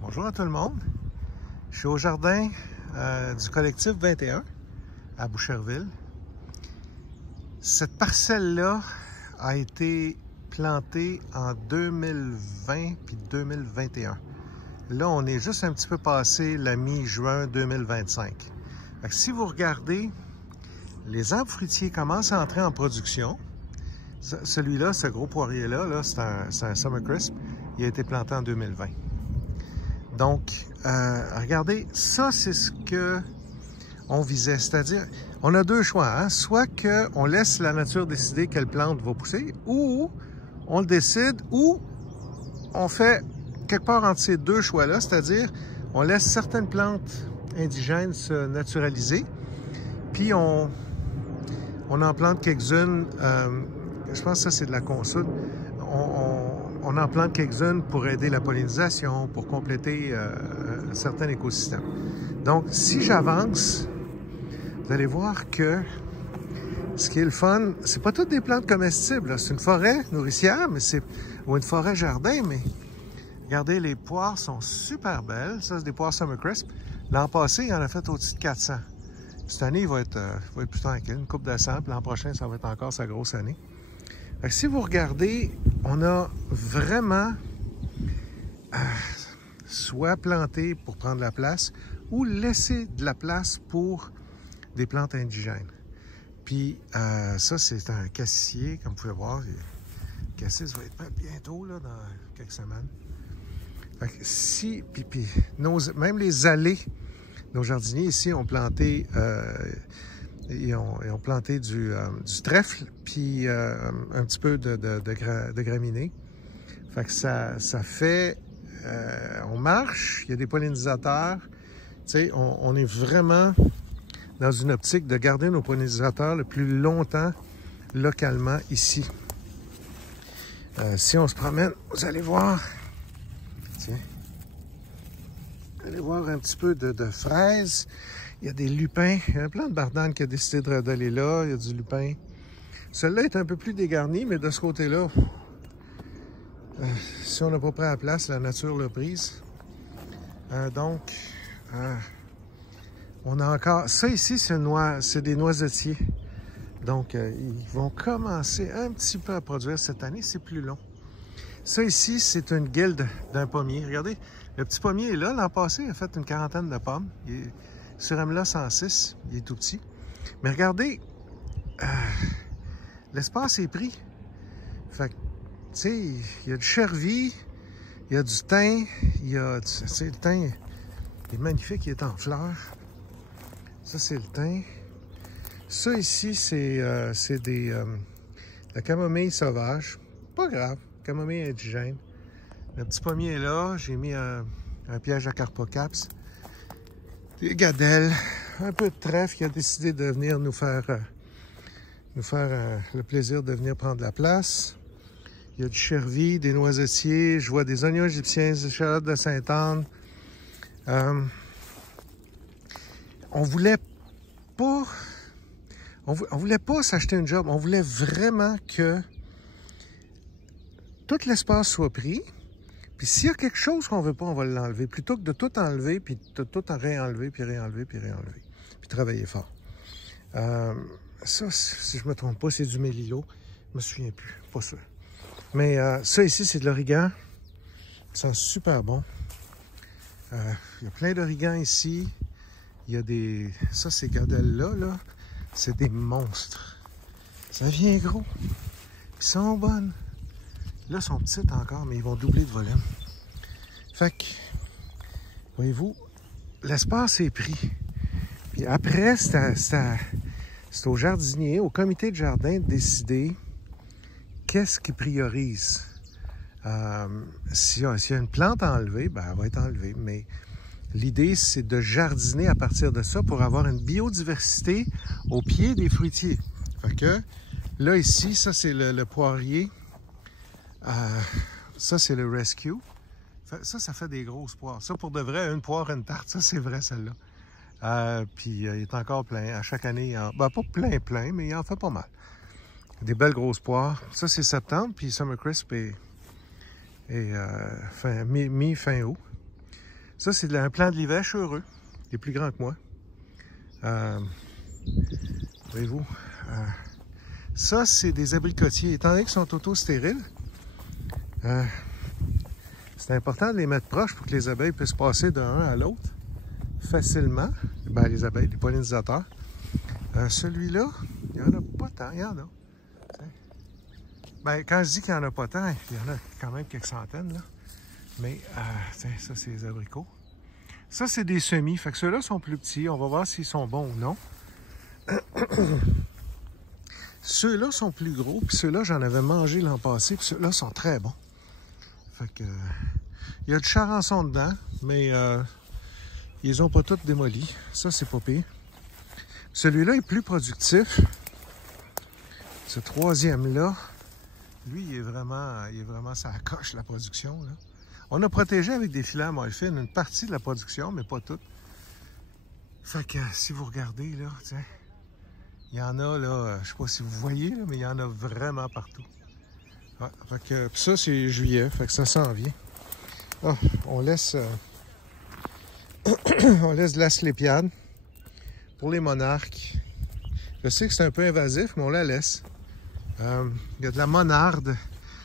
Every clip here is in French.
Bonjour à tout le monde. Je suis au jardin du collectif 21 à Boucherville. Cette parcelle-là a été plantée en 2020 puis 2021. Là, on est juste un petit peu passé la mi-juin 2025. Fait que si vous regardez, les arbres fruitiers commencent à entrer en production. Celui-là, ce gros poirier-là, c'est un Summer Crisp. Il a été planté en 2020. Donc, regardez, ça, c'est ce qu'on visait. C'est-à-dire, on a deux choix. Hein? Soit qu'on laisse la nature décider quelle plante va pousser, ou on le décide, ou on fait quelque part entre ces deux choix-là. C'est-à-dire, on laisse certaines plantes indigènes se naturaliser, puis on en plante quelques-unes. Je pense que ça, c'est de la consoude. On en plante quelques-unes pour aider la pollinisation, pour compléter un certain écosystème. Donc, si j'avance, vous allez voir que ce qui est le fun, c'est pas toutes des plantes comestibles. C'est une forêt nourricière, ou une forêt jardin, mais regardez, les poires sont super belles. Ça, c'est des poires Summer Crisp. L'an passé, il en a fait au-dessus de 400. Cette année, il va être plus tranquille, une coupe de 100, puis l'an prochain, ça va être encore sa grosse année. Fait que si vous regardez, on a vraiment soit planté pour prendre la place ou laissé de la place pour des plantes indigènes. Puis ça, c'est un cassier, comme vous pouvez voir. Le cassis va être prêt bientôt, là, dans quelques semaines. Fait que si, même les allées, nos jardiniers ici ont planté... Ils ont planté du trèfle, puis un petit peu de graminées. Fait que ça fait... on marche, il y a des pollinisateurs. Tu sais, on est vraiment dans une optique de garder nos pollinisateurs le plus longtemps localement ici. Si on se promène, vous allez voir... Tiens. Vous allez voir un petit peu de fraises. Il y a des lupins. Il y a un plant de bardane qui a décidé de d'aller là. Il y a du lupin. Celui-là est un peu plus dégarni, mais de ce côté-là, si on n'a pas pris la place, la nature l'a prise. Donc, on a encore... Ça ici, c'est des noisetiers. Donc, ils vont commencer un petit peu à produire cette année. C'est plus long. Ça ici, c'est une guilde d'un pommier. Regardez, le petit pommier est là. L'an passé, il a fait une quarantaine de pommes. Sur Amla 106, il est tout petit. Mais regardez, l'espace est pris. Fait que, tu sais, il y a du chervi, il y a du thym, le thym est magnifique, il est en fleurs. Ça, c'est le thym. Ça ici, c'est la camomille sauvage. Pas grave, camomille indigène. Le petit pommier est là, j'ai mis un piège à carpocaps. Des gadelles, un peu de trèfle qui a décidé de venir nous faire le plaisir de venir prendre la place. Il y a du chervi, des noisetiers, je vois des oignons égyptiens, des échalotes de Sainte-Anne. On voulait pas s'acheter une job, on voulait vraiment que tout l'espace soit pris. Puis s'il y a quelque chose qu'on veut pas, on va l'enlever. Plutôt que de tout enlever, puis de tout réenlever, puis réenlever, puis réenlever. Puis travailler fort. Ça, si je me trompe pas, c'est du mélilo. Je me souviens plus, pas sûr. Mais ça ici, c'est de l'origan. Ça sent super bon. Il y a plein d'origan ici. Il y a des... Ça, ces gadelles-là, là, c'est des monstres. Ça vient gros. Ils sont bonnes. Là, ils sont petites encore, mais ils vont doubler de volume. Fait que, voyez-vous, l'espace est pris. Puis après, c'est au jardinier, au comité de jardin de décider qu'est-ce qu'il priorise. S'il y a une plante à enlever, ben, elle va être enlevée. Mais l'idée, c'est de jardiner à partir de ça pour avoir une biodiversité au pied des fruitiers. Fait que, là, ici, ça, c'est le poirier. Ça, c'est le Rescue. Ça fait des grosses poires. Ça, pour de vrai, une poire, une tarte, ça, c'est vrai, celle-là. Puis, il est encore plein. À chaque année, ben, pas plein, mais il en fait pas mal. Des belles grosses poires. Ça, c'est septembre, puis Summer Crisp est mi-fin août. Ça, c'est un plant de livèche heureux. Il est plus grand que moi. Voyez-vous? Ça, c'est des abricotiers. Étant donné qu'ils sont auto-stériles, c'est important de les mettre proches pour que les abeilles puissent passer d'un à l'autre facilement. Ben, les abeilles, les pollinisateurs. Celui-là, il n'y en a pas tant. Il y en a. Ben, quand je dis qu'il n'y en a pas tant, il y en a quand même quelques centaines, là. Mais, tiens, ça, c'est les abricots. Ça, c'est des semis. Fait que ceux-là sont plus petits. On va voir s'ils sont bons ou non. Ceux-là sont plus gros. Puis ceux-là, j'en avais mangé l'an passé. Puis ceux-là sont très bons. Fait que... il y a du charançon dedans, mais ils les ont pas toutes démolis. Ça, c'est pas pire. Celui-là est plus productif. Ce troisième-là, lui, il est vraiment ça coche la production, là. On a protégé avec des filets à moelle fine une partie de la production, mais pas toute. Fait que si vous regardez, là, tiens, il y en a, là, je sais pas si vous voyez, là, mais il y en a vraiment partout. Ouais, fait que ça, c'est juillet, fait que ça s'en vient. Ah, on laisse on laisse de l'asclépiade pour les monarques. Je sais que c'est un peu invasif, mais on la laisse. Il y a de la monarde.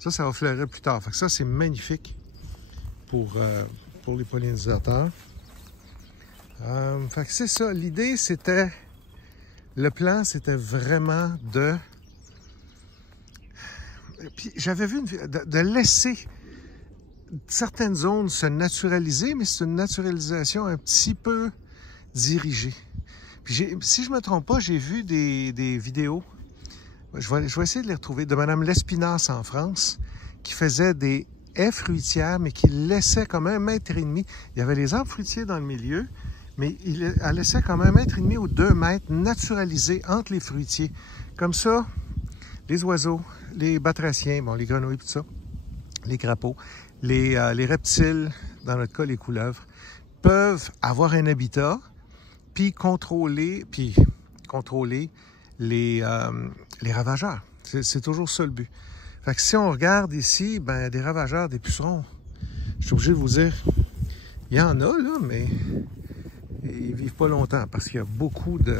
Ça va fleurir plus tard. Fait que ça, c'est magnifique pour les pollinisateurs. Fait que c'est ça. L'idée, c'était... Le plan, c'était vraiment de... Puis j'avais vu de laisser certaines zones se naturaliser, mais c'est une naturalisation un petit peu dirigée. Puis si je ne me trompe pas, j'ai vu des vidéos, je vais essayer de les retrouver, de Mme Lespinasse en France, qui faisait des haies fruitières, mais qui laissait comme 1,5 mètre. Il y avait les arbres fruitiers dans le milieu, mais elle laissait comme 1,5 mètre ou 2 mètres naturalisés entre les fruitiers. Comme ça, les oiseaux, les batraciens, bon, les grenouilles, tout ça, les crapauds, les reptiles, dans notre cas, les couleuvres, peuvent avoir un habitat, puis contrôler les ravageurs. C'est toujours ça le but. Fait que si on regarde ici, ben des ravageurs, des pucerons, je suis obligé de vous dire, il y en a, là, mais ils vivent pas longtemps parce qu'il y a beaucoup de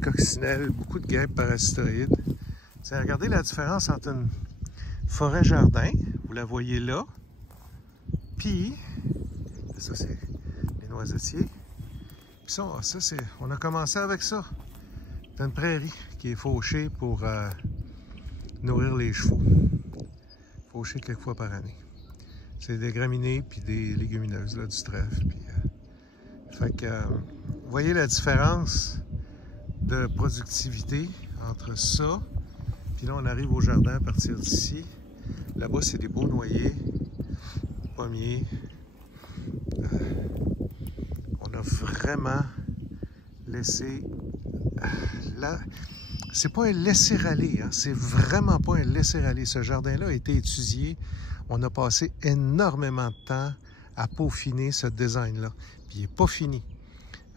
coccinelles, beaucoup de guêpes parasitoïdes. Regardez la différence entre une forêt-jardin, vous la voyez là, puis, ça c'est les noisetiers, puis ça c'est, on a commencé avec ça. C'est une prairie qui est fauchée pour nourrir les chevaux. Fauchée quelques fois par année. C'est des graminées puis des légumineuses, là, du trèfle. Puis, fait que, vous voyez la différence de productivité entre ça, puis là on arrive au jardin à partir d'ici. Là-bas c'est des beaux noyers, pommiers. On a vraiment laissé... Là, c'est pas un laisser-aller, hein? C'est vraiment pas un laisser-aller. Ce jardin-là a été étudié. On a passé énormément de temps à peaufiner ce design-là. Puis il n'est pas fini.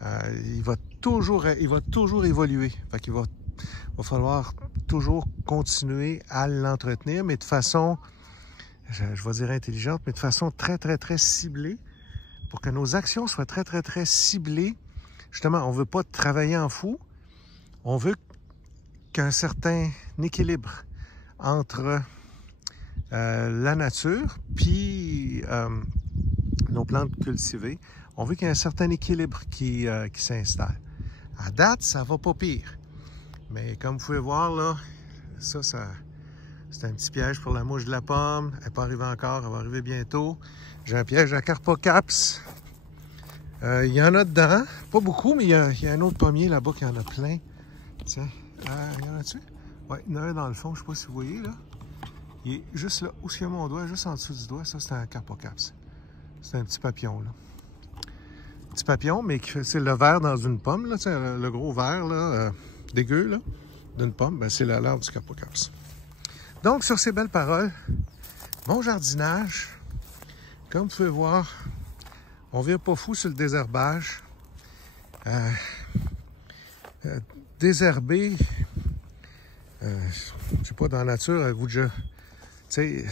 Il va toujours évoluer. Fait qu'il va falloir toujours continuer à l'entretenir, mais de façon, je vais dire intelligente, mais de façon très, très, très ciblée, pour que nos actions soient très, très, très ciblées. Justement, on ne veut pas travailler en fou. On veut qu'un certain équilibre entre la nature puis nos plantes cultivées. On veut qu'il y ait un certain équilibre qui s'installe. À date, ça va pas pire. Mais comme vous pouvez voir, là, ça c'est un petit piège pour la mouche de la pomme. Elle n'est pas arrivée encore, elle va arriver bientôt. J'ai un piège à Carpocaps. Il y en a dedans, pas beaucoup, mais il y a un autre pommier là-bas qui en a plein. Tiens, il y en a-tu? Oui, il y en a un dans le fond, je ne sais pas si vous voyez, là. Il est juste là, où est-ce qu'il y a mon doigt, juste en dessous du doigt, ça c'est un Carpocaps. C'est un petit papillon, là. Petit papillon, mais c'est le verre dans une pomme, là, le gros verre, là, dégueu, là, d'une pomme, ben, c'est la larve du Carpocaps. Donc, sur ces belles paroles, bon jardinage. Comme vous pouvez voir, on ne vire pas fou sur le désherbage. Désherber, je sais pas, dans la nature, avec vous déjà, tu sais,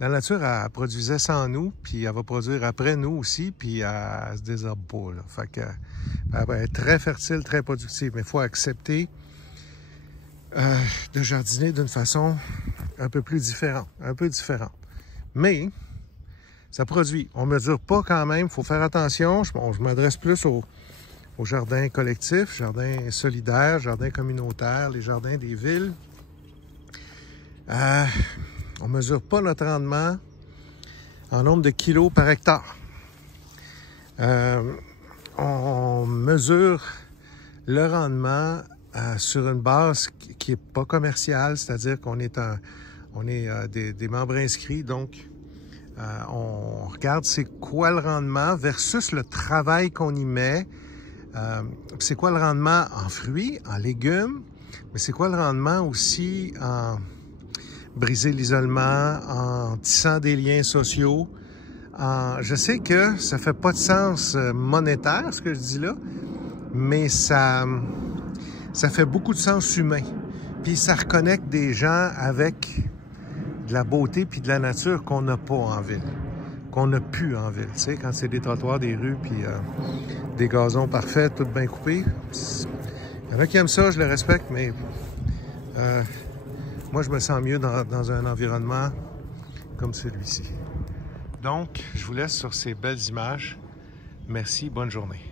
La nature, elle produisait sans nous, puis elle va produire après nous aussi, puis elle se désherbe pas, là. Fait que, elle va être très fertile, très productive. Mais il faut accepter de jardiner d'une façon un peu plus différente, Mais ça produit. On ne mesure pas quand même, il faut faire attention. Je m'adresse plus aux jardins collectifs, jardins solidaires, jardins communautaires, les jardins des villes. On ne mesure pas notre rendement en nombre de kilos par hectare. On mesure le rendement sur une base qui n'est pas commerciale, c'est-à-dire qu'on est, des membres inscrits, donc on regarde c'est quoi le rendement versus le travail qu'on y met. C'est quoi le rendement en fruits, en légumes, mais c'est quoi le rendement aussi en briser l'isolement, en tissant des liens sociaux. Je sais que ça fait pas de sens monétaire, ce que je dis là, mais ça fait beaucoup de sens humain. Puis ça reconnecte des gens avec de la beauté puis de la nature qu'on n'a pas en ville, qu'on n'a plus en ville. Tu sais, quand c'est des trottoirs, des rues, puis des gazons parfaits, tout bien coupés. Il y en a qui aiment ça, je le respecte, mais moi, je me sens mieux dans un environnement comme celui-ci. Donc, je vous laisse sur ces belles images. Merci, bonne journée.